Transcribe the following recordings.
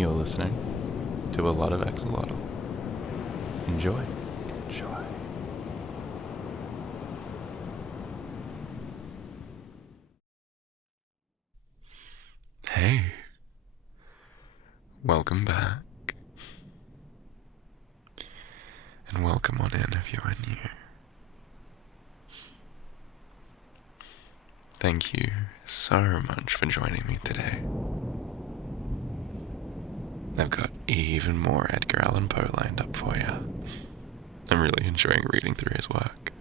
You're listening to a lot of axolotl. Enjoy. Enjoy. Hey, welcome back. And welcome on in if you are new. Thank you so much for joining me today. I've got even more Edgar Allan Poe lined up for you. I'm really enjoying reading through his work.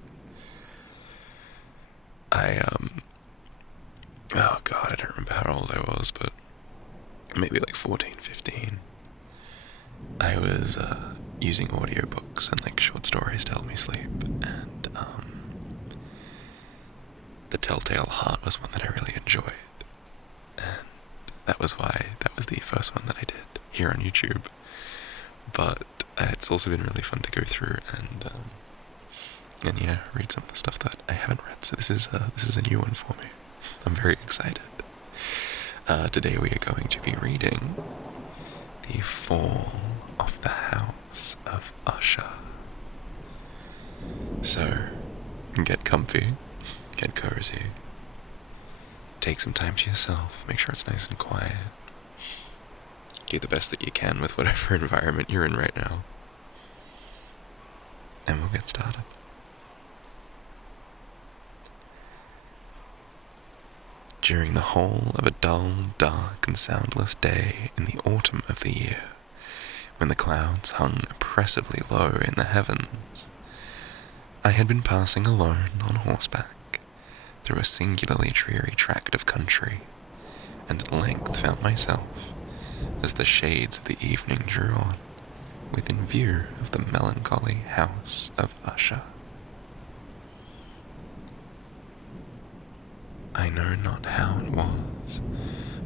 Oh god, I don't remember how old I was, but maybe like 14, 15. I was using audiobooks and like short stories to help me sleep, and The Telltale Heart was one that I really enjoyed, and that was the first one that I did here on YouTube. But it's also been really fun to go through and yeah, read some of the stuff that I haven't read. So this is a new one for me. I'm very excited. Today we are going to be reading The Fall of the House of Usher. So get comfy, get cozy, take some time to yourself, make sure it's nice and quiet. Do the best that you can with whatever environment you're in right now. And we'll get started. During the whole of a dull, dark, and soundless day in the autumn of the year, when the clouds hung oppressively low in the heavens, I had been passing alone on horseback through a singularly dreary tract of country, and at length found myself, as the shades of the evening drew on, within view of the melancholy House of Usher. I know not how it was,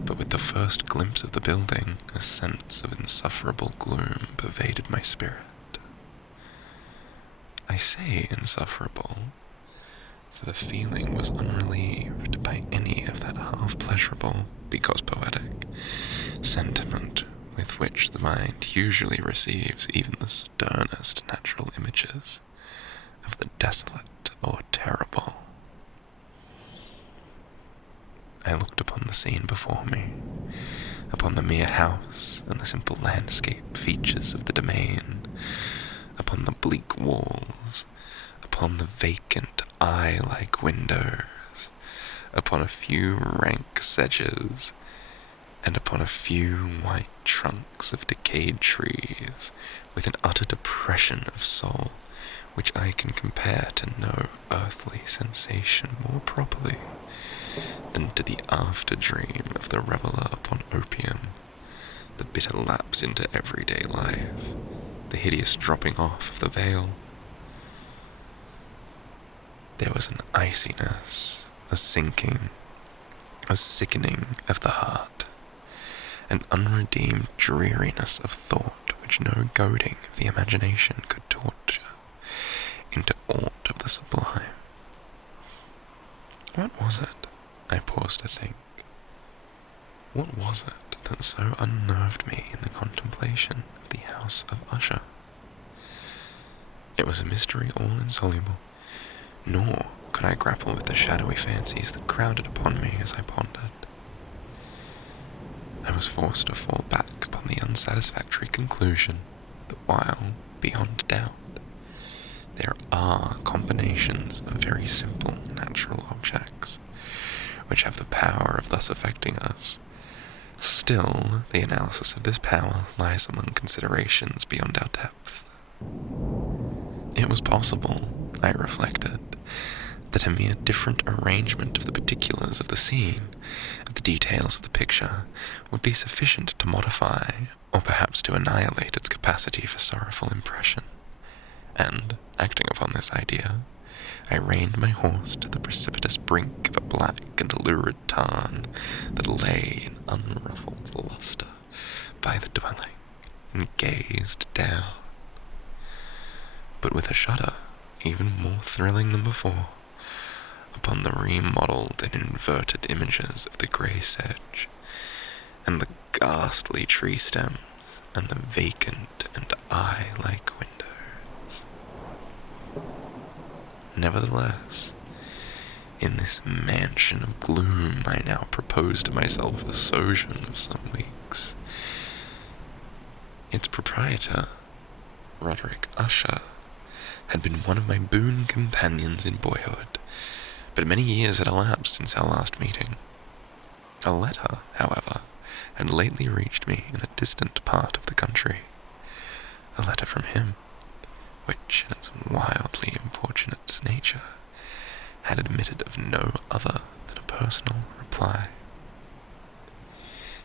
but with the first glimpse of the building, a sense of insufferable gloom pervaded my spirit. I say insufferable, for the feeling was unrelieved by any of that half-pleasurable, because poetic, sentiment with which the mind usually receives even the sternest natural images of the desolate or terrible. I looked upon the scene before me, upon the mere house and the simple landscape features of the domain, upon the bleak walls, upon the vacant eye-like windows, upon a few rank sedges, and upon a few white trunks of decayed trees, with an utter depression of soul, which I can compare to no earthly sensation more properly than to the after-dream of the reveller upon opium, the bitter lapse into everyday life, the hideous dropping off of the veil. There was an iciness, a sinking, a sickening of the heart, an unredeemed dreariness of thought which no goading of the imagination could torture into aught of the sublime. What was it? I paused to think. What was it that so unnerved me in the contemplation of the House of Usher? It was a mystery all insoluble, nor could I grapple with the shadowy fancies that crowded upon me as I pondered. I was forced to fall back upon the unsatisfactory conclusion that while, beyond doubt, there are combinations of very simple natural objects which have the power of thus affecting us, still the analysis of this power lies among considerations beyond our depth. It was possible, I reflected, that a mere different arrangement of the particulars of the scene, of the details of the picture, would be sufficient to modify, or perhaps to annihilate its capacity for sorrowful impression. And, acting upon this idea, I reined my horse to the precipitous brink of a black and lurid tarn that lay in unruffled lustre by the dwelling, and gazed down. But with a shudder, even more thrilling than before, upon the remodelled and inverted images of the grey sedge, and the ghastly tree stems and the vacant and eye-like windows. Nevertheless, in this mansion of gloom, I now propose to myself a sojourn of some weeks. Its proprietor, Roderick Usher, had been one of my boon companions in boyhood, but many years had elapsed since our last meeting. A letter, however, had lately reached me in a distant part of the country. A letter from him, which, in its wildly importunate nature, had admitted of no other than a personal reply.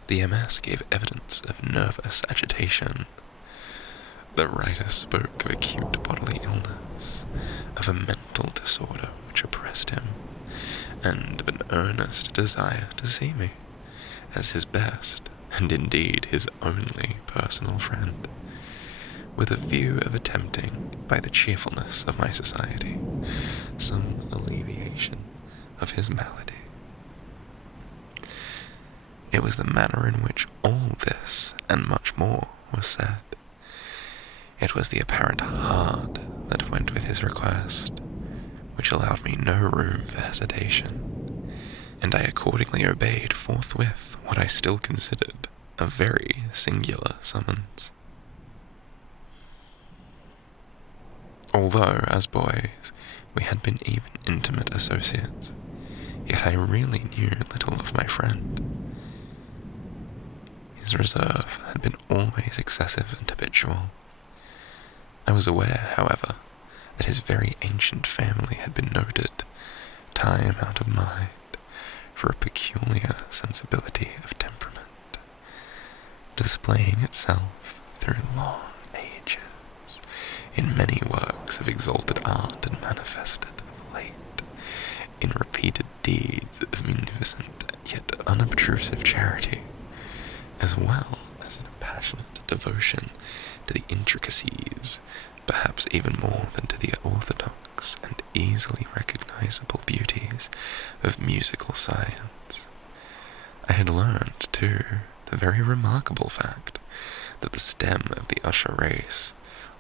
The MS gave evidence of nervous agitation. The writer spoke of acute bodily illness, of a mental disorder which oppressed him, and of an earnest desire to see me, as his best, and indeed his only personal friend, with a view of attempting, by the cheerfulness of my society, some alleviation of his malady. It was the manner in which all this, and much more, was said. It was the apparent heart that went with his request, which allowed me no room for hesitation, and I accordingly obeyed forthwith what I still considered a very singular summons. Although, as boys, we had been even intimate associates, yet I really knew little of my friend. His reserve had been always excessive and habitual. I was aware, however, that his very ancient family had been noted, time out of mind, for a peculiar sensibility of temperament, displaying itself through long ages in many works of exalted art and manifested of late in repeated deeds of munificent yet unobtrusive charity, as well as in a passionate devotion to the intricacies, perhaps even more than to the orthodox and easily recognizable beauties of musical science. I had learned, too, the very remarkable fact that the stem of the Usher race,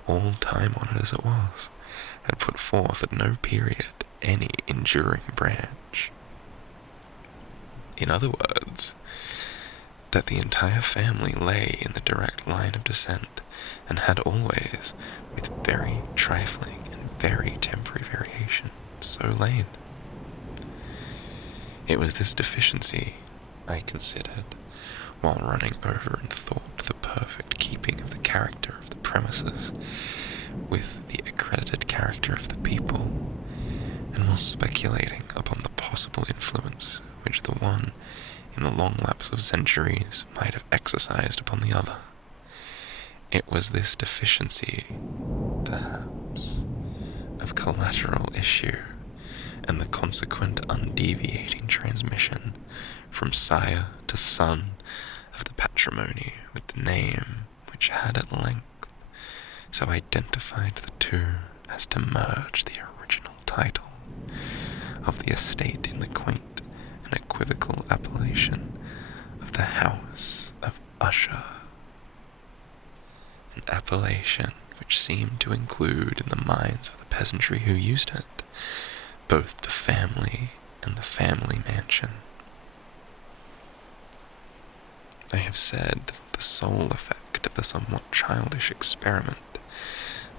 all time-honored as it was, had put forth at no period any enduring branch. In other words, that the entire family lay in the direct line of descent, and had always, with very trifling and very temporary variation, so lain. It was this deficiency, I considered, while running over in thought the perfect keeping of the character of the premises with the accredited character of the people, and while speculating upon the possible influence which the one, in the long lapse of centuries, might have exercised upon the other. It was this deficiency, perhaps, of collateral issue, and the consequent undeviating transmission from sire to son of the patrimony with the name which had at length so identified the two as to merge the original title of the estate in the quaint and equivocal appellation of the House of Usher, an appellation which seemed to include in the minds of the peasantry who used it both the family and the family mansion. I have said that the sole effect of the somewhat childish experiment,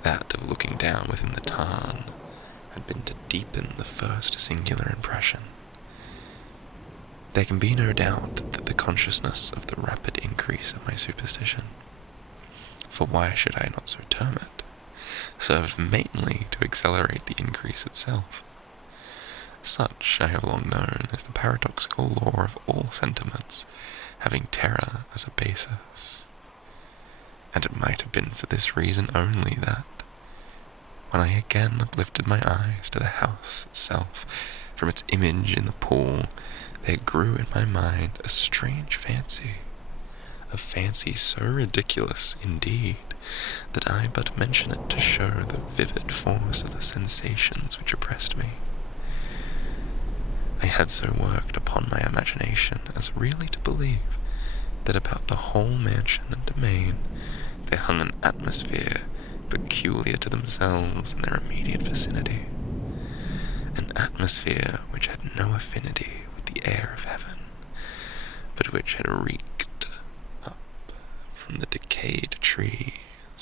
that of looking down within the tarn, had been to deepen the first singular impression. There can be no doubt that the consciousness of the rapid increase of my superstition, for why should I not so term it, served mainly to accelerate the increase itself. Such, I have long known, is the paradoxical law of all sentiments having terror as a basis. And it might have been for this reason only that, when I again uplifted my eyes to the house itself from its image in the pool, there grew in my mind a strange fancy, a fancy so ridiculous, indeed, that I but mention it to show the vivid force of the sensations which oppressed me. I had so worked upon my imagination as really to believe that about the whole mansion and domain there hung an atmosphere peculiar to themselves and their immediate vicinity, an atmosphere which had no affinity with the air of heaven, but which had reeked up from the decayed trees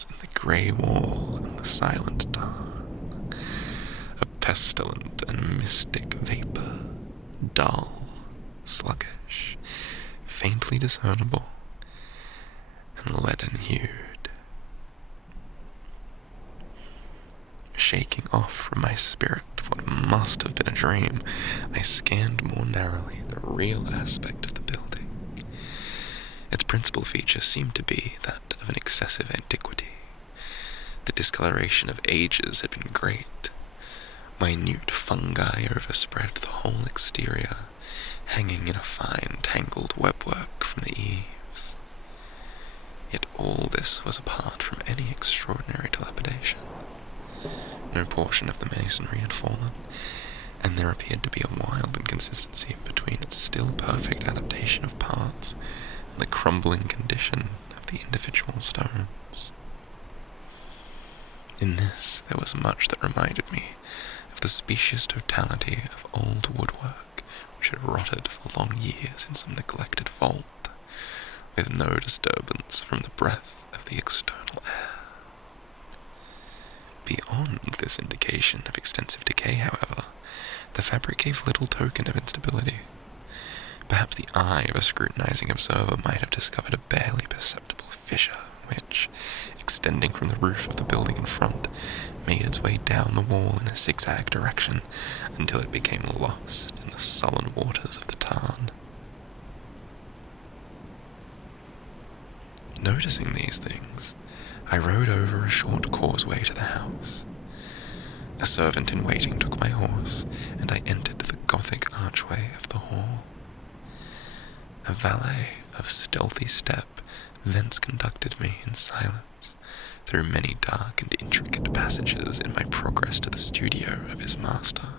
and the grey wall and the silent tarn, a pestilent and mystic vapour, dull, sluggish, faintly discernible, and leaden-hued. Shaking off from my spirit what must have been a dream, I scanned more narrowly the real aspect of the building. Its principal feature seemed to be that of an excessive antiquity. The discoloration of ages had been great. Minute fungi overspread the whole exterior, hanging in a fine tangled webwork from the eaves. Yet all this was apart from any extraordinary dilapidation. No portion of the masonry had fallen, and there appeared to be a wild inconsistency between its still perfect adaptation of parts and the crumbling condition of the individual stones. In this there was much that reminded me of the specious totality of old woodwork which had rotted for long years in some neglected vault, with no disturbance from the breath of the external air. Beyond this indication of extensive decay, however, the fabric gave little token of instability. Perhaps the eye of a scrutinizing observer might have discovered a barely perceptible fissure which, extending from the roof of the building in front, made its way down the wall in a zigzag direction until it became lost in the sullen waters of the tarn. Noticing these things, I rode over a short causeway to the house. A servant in waiting took my horse, and I entered the Gothic archway of the hall. A valet of stealthy step thence conducted me in silence through many dark and intricate passages in my progress to the studio of his master.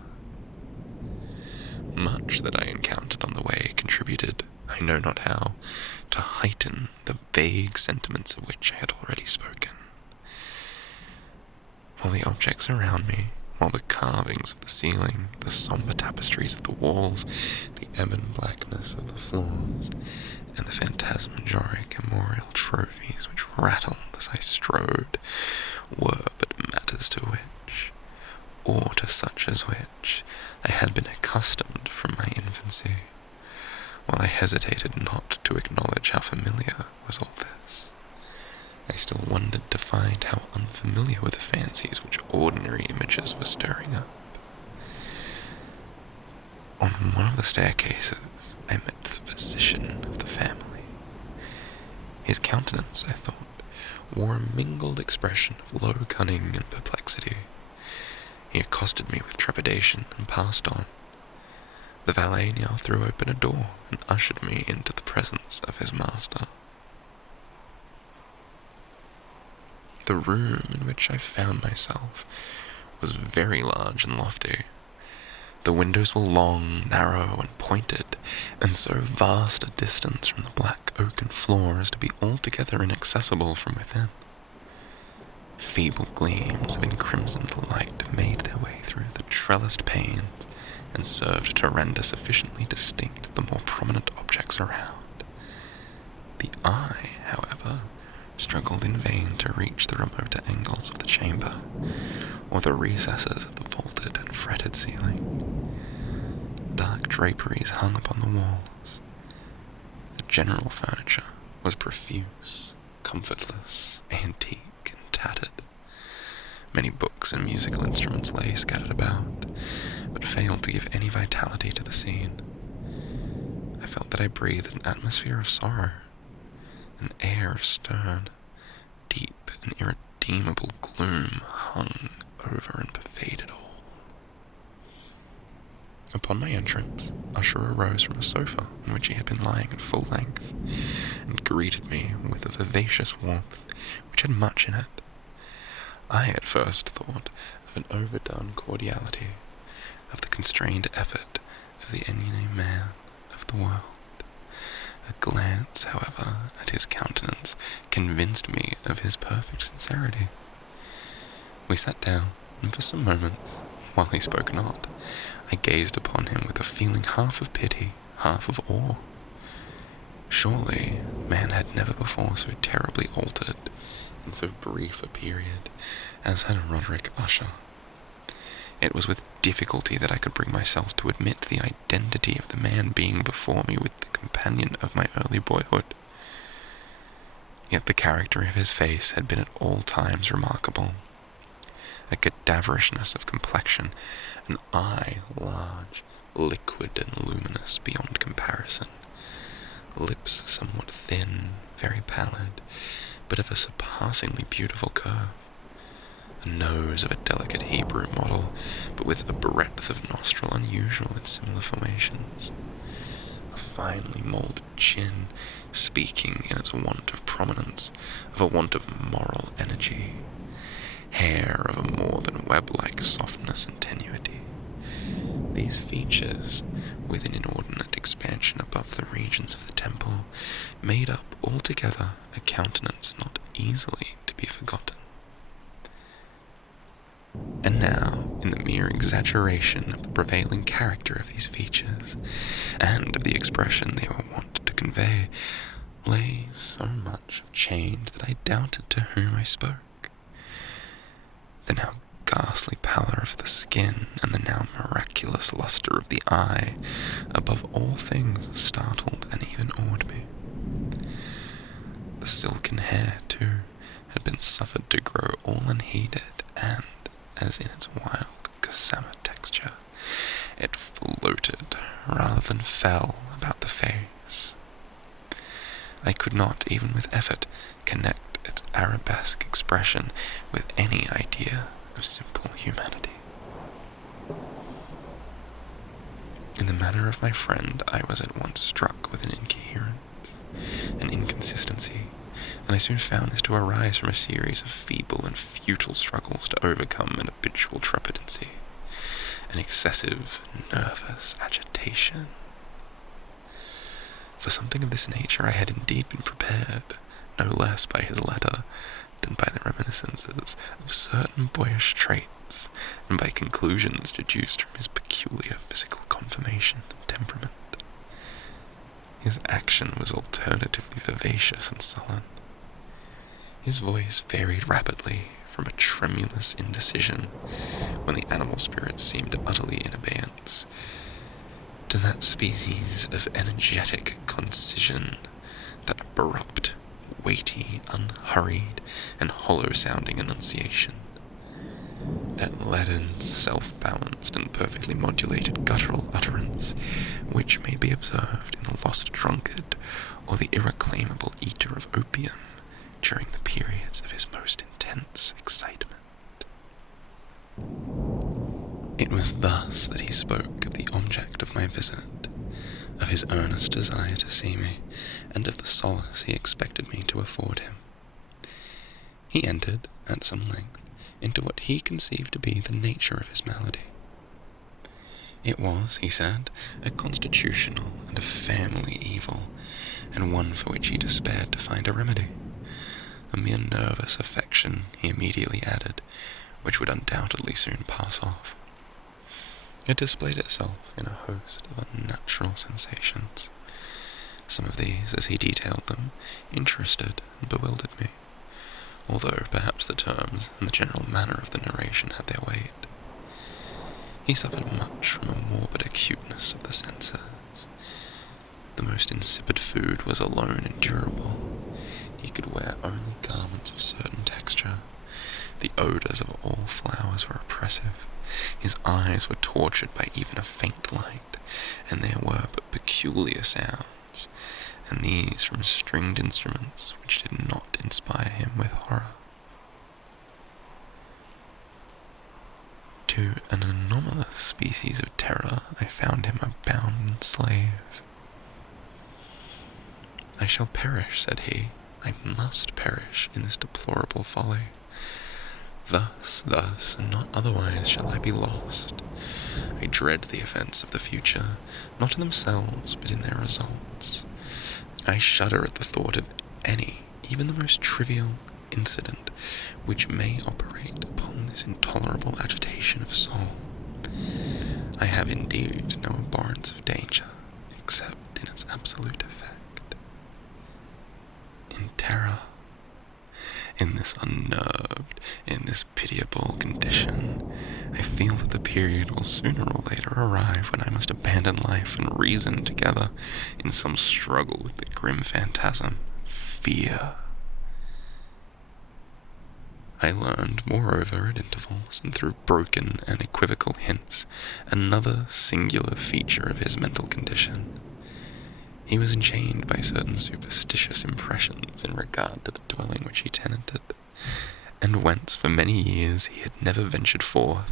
Much that I encountered on the way contributed, I know not how, to heighten the vague sentiments of which I had already spoken. While the objects around me, while the carvings of the ceiling, the sombre tapestries of the walls, the ebon blackness of the floors, and the phantasmagoric immemorial trophies which rattled as I strode, were but matters to which, or to such as which, I had been accustomed from my infancy, while I hesitated not to acknowledge how familiar was all this. I still wondered to find how unfamiliar were the fancies which ordinary images were stirring up. On one of the staircases, I met the physician of the family. His countenance, I thought, wore a mingled expression of low cunning and perplexity. He accosted me with trepidation and passed on. The valet now threw open a door and ushered me into the presence of his master. The room in which I found myself was very large and lofty. The windows were long, narrow, and pointed, and so vast a distance from the black oaken floor as to be altogether inaccessible from within. Feeble gleams of encrimsoned light made their way through the trellised panes and served to render sufficiently distinct the more prominent objects around. The eye, however, struggled in vain to reach the remoter angles of the chamber, or the recesses of the vaulted and fretted ceiling. Dark draperies hung upon the walls. The general furniture was profuse, comfortless, antique, and tattered. Many books and musical instruments lay scattered about, but failed to give any vitality to the scene. I felt that I breathed an atmosphere of sorrow, an air of stern, deep and irredeemable gloom hung over and pervaded all. Upon my entrance, Usher arose from a sofa on which he had been lying at full length, and greeted me with a vivacious warmth which had much in it. I at first thought of an overdone cordiality, of the constrained effort of the ennuyé man of the world, A glance, however, at his countenance convinced me of his perfect sincerity. We sat down, and for some moments, while he spoke not, I gazed upon him with a feeling half of pity, half of awe. Surely, man had never before so terribly altered in so brief a period as had Roderick Usher. It was with difficulty that I could bring myself to admit the identity of the man being before me with the companion of my early boyhood. Yet the character of his face had been at all times remarkable. A cadaverishness of complexion, an eye large, liquid and luminous beyond comparison, lips somewhat thin, very pallid, but of a surpassingly beautiful curve, a nose of a delicate Hebrew model, but with a breadth of nostril unusual in similar formations, a finely moulded chin, speaking in its want of prominence, of a want of moral energy, hair of a more than web-like softness and tenuity. These features, with an inordinate expansion above the regions of the temple, made up altogether a countenance not easily to be forgotten. And now, in the mere exaggeration of the prevailing character of these features, and of the expression they were wont to convey, lay so much of change that I doubted to whom I spoke. The now ghastly pallor of the skin, and the now miraculous luster of the eye, above all things startled and even awed me. The silken hair, too, had been suffered to grow all unheeded, and, as in its wild gossamer texture, it floated rather than fell about the face. I could not, even with effort, connect its arabesque expression with any idea of simple humanity. In the manner of my friend, I was at once struck with an incoherence, an inconsistency, and I soon found this to arise from a series of feeble and futile struggles to overcome an habitual trepidancy, an excessive, nervous agitation. For something of this nature I had indeed been prepared, no less by his letter than by the reminiscences of certain boyish traits, and by conclusions deduced from his peculiar physical conformation and temperament. His action was alternatively vivacious and sullen. His voice varied rapidly from a tremulous indecision, when the animal spirits seemed utterly in abeyance, to that species of energetic concision, that abrupt, weighty, unhurried, and hollow-sounding enunciation, that leaden, self-balanced, and perfectly modulated guttural utterance, which may be observed in the lost drunkard or the irreclaimable eater of opium during the periods of his most intense excitement. It was thus that he spoke of the object of my visit, of his earnest desire to see me, and of the solace he expected me to afford him. He entered, at some length, into what he conceived to be the nature of his malady. It was, he said, a constitutional and a family evil, and one for which he despaired to find a remedy. A mere nervous affection, he immediately added, which would undoubtedly soon pass off. It displayed itself in a host of unnatural sensations. Some of these, as he detailed them, interested and bewildered me, although perhaps the terms and the general manner of the narration had their weight. He suffered much from a morbid acuteness of the senses. The most insipid food was alone endurable. He could wear only garments of certain texture. The odors of all flowers were oppressive. His eyes were tortured by even a faint light, and there were but peculiar sounds, and these from stringed instruments which did not inspire him with horror. To an anomalous species of terror I found him a bounden slave. "I shall perish," said he. "I must perish in this deplorable folly. Thus, and not otherwise shall I be lost. I dread the events of the future, not in themselves, but in their results. I shudder at the thought of any, even the most trivial, incident which may operate upon this intolerable agitation of soul. I have indeed no abhorrence of danger, except in its absolute effect. In terror, in this unnerved, in this pitiable condition, I feel that the period will sooner or later arrive when I must abandon life and reason together in some struggle with the grim phantasm, fear. I learned, moreover, at intervals, and through broken and equivocal hints, another singular feature of his mental condition. He was enchained by certain superstitious impressions in regard to the dwelling which he tenanted, and whence for many years he had never ventured forth,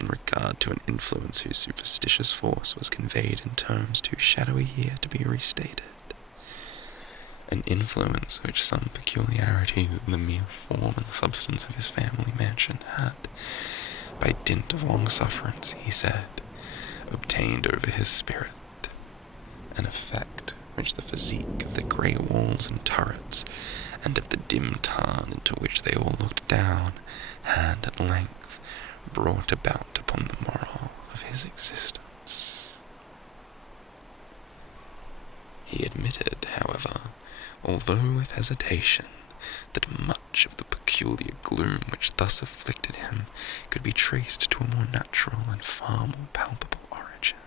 in regard to an influence whose superstitious force was conveyed in terms too shadowy here to be restated. An influence which some peculiarities in the mere form and substance of his family mansion had, by dint of long sufferance, he said, obtained over his spirit, an effect which the physique of the grey walls and turrets, and of the dim tarn into which they all looked down, had at length brought about upon the moral of his existence. He admitted, however, although with hesitation, that much of the peculiar gloom which thus afflicted him could be traced to a more natural and far more palpable origin,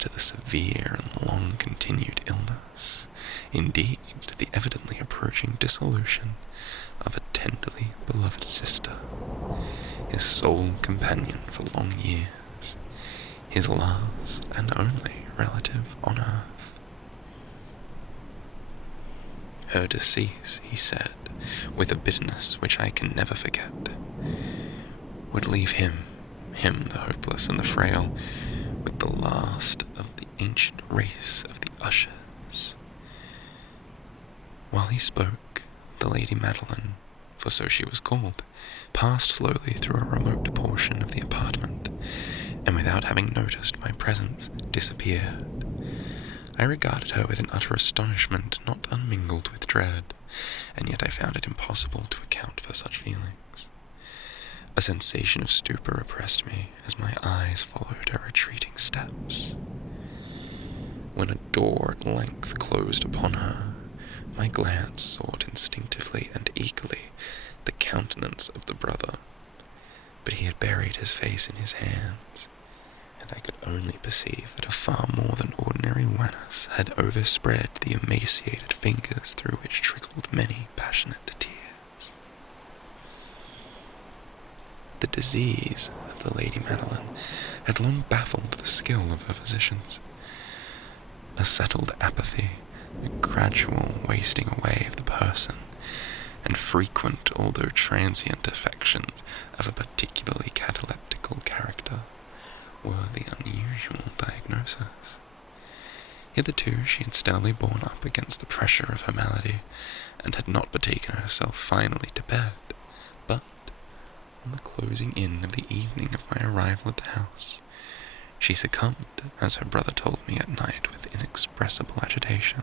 to the severe and long-continued illness, indeed to the evidently approaching dissolution of a tenderly beloved sister, his sole companion for long years, his last and only relative on earth. Her decease, he said, with a bitterness which I can never forget, would leave him the hopeless and the frail, with the last of the ancient race of the Ushers. While he spoke, the Lady Madeline, for so she was called, passed slowly through a remote portion of the apartment, and without having noticed my presence, disappeared. I regarded her with an utter astonishment not unmingled with dread, and yet I found it impossible to account for such feelings. A sensation of stupor oppressed me as my eyes followed her retreating steps. When a door at length closed upon her, my glance sought instinctively and eagerly the countenance of the brother, but he had buried his face in his hands, and I could only perceive that a far more than ordinary wanness had overspread the emaciated fingers through which trickled many passionate tears. The disease of the Lady Madeline had long baffled the skill of her physicians. A settled apathy, a gradual wasting away of the person, and frequent, although transient, affections of a particularly cataleptical character were the unusual diagnosis. Hitherto she had steadily borne up against the pressure of her malady, and had not betaken herself finally to bed, but, on the closing in of the evening of my arrival at the house, she succumbed, as her brother told me at night with inexpressible agitation,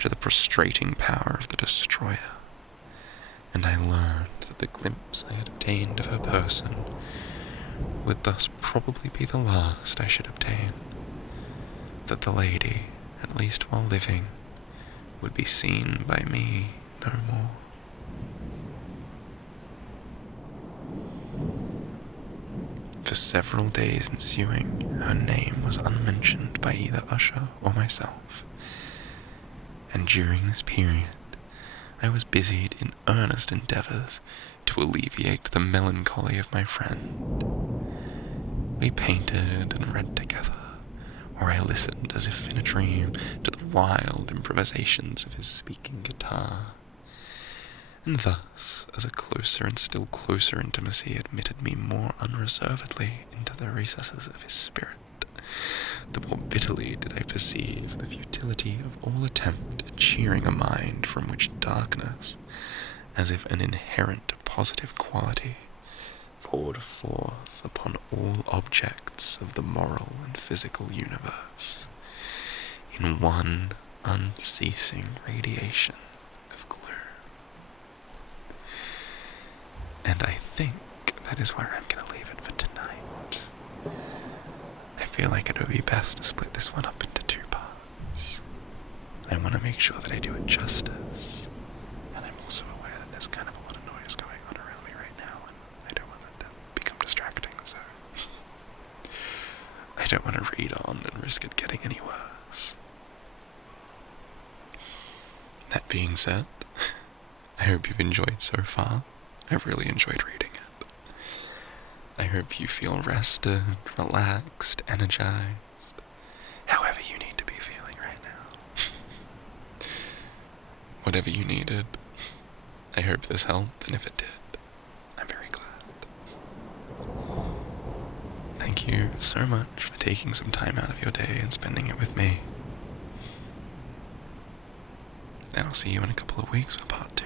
to the prostrating power of the destroyer, and I learned that the glimpse I had obtained of her person would thus probably be the last I should obtain, that the lady, at least while living, would be seen by me no more. For several days ensuing, her name was unmentioned by either Usher or myself, and during this period I was busied in earnest endeavours to alleviate the melancholy of my friend. We painted and read together, or I listened as if in a dream to the wild improvisations of his speaking guitar. And thus, as a closer and still closer intimacy admitted me more unreservedly into the recesses of his spirit, the more bitterly did I perceive the futility of all attempt at cheering a mind from which darkness, as if an inherent positive quality, poured forth upon all objects of the moral and physical universe. in one unceasing radiation of gloom. And I think that is where I'm going to leave it for tonight. I feel like it would be best to split this one up into 2 parts. I want to make sure that I do it justice. And I'm also aware that there's kind of a lot of noise going on around me right now, and I don't want that to become distracting, so I don't want to read on and risk it getting any worse. That being said, I hope you've enjoyed so far. I've really enjoyed reading it. I hope you feel rested, relaxed, energized, however you need to be feeling right now. Whatever you needed, I hope this helped, and if it did, I'm very glad. Thank you so much for taking some time out of your day and spending it with me. And I'll see you in a couple of weeks for part 2.